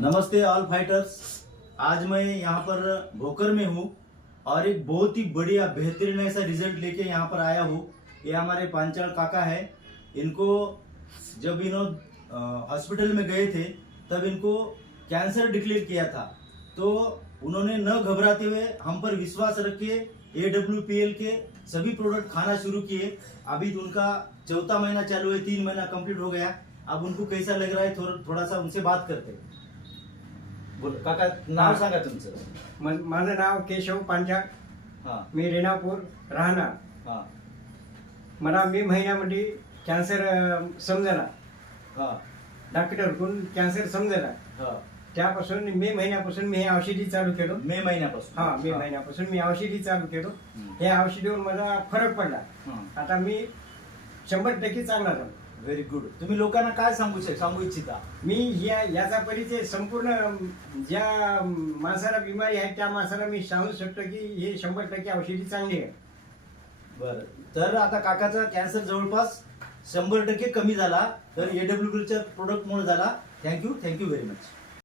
नमस्ते all fighters आज मैं यहाँ पर भोकर में हूँ और एक बहुत ही बढ़िया, बेहतरीन ऐसा रिज़ल्ट लेके यहाँ पर आया हूँ। ये हमारे पांचाल काका है। इनको जब इन्हों हॉस्पिटल में गए थे, तब इनको कैंसर डिक्लेयर किया था। तो उन्होंने न घबराते हुए हम पर विश्वास रख के ए डब्ल्यू पी एल के सभी प्रोडक्ट खाना शुरू किए। अभी तो उनका चौथा महीना चालू है, तीन महीना कंप्लीट हो गया। अब उनको कैसा लग रहा है, थोड़ा थोड़ा सा उनसे बात करते हैं। बोलो काका नाव हा. सांगा तुमचं. माझं नाव केशव पांचाळ हा. मी रेणापूर राहणार. हा. मला मे महिन्यामध्ये कॅन्सर अं, समजला. हा. डॉक्टरकडून कॅन्सर समजला. हा. त्यापासून मे महिन्यापासून मी हे औषधी चालू केलो. मे महिन्यापासून. हा मे महिन्यापासून मी औषधी चालू केलो. हम्म. हे औषधीवर मला फरक पडला. आता मी शंभर टक्के चांगला झालो. व्हेरी गुड तुम्ही लोकांना काय सांगू शक सांगू इच्छिता? मी या याचा परिचय संपूर्ण ज्या माणसाला बिमारी आहे त्या माणसाला मी सांगू शकतो की हे शंभर टक्के औषधी चांगली आहे. बर. तर आता काकाचा कॅन्सर जवळपास शंभर टक्के कमी झाला. तर एडब्ल्यू च्या प्रोडक्ट मुळे झाला. Thank you thank you very much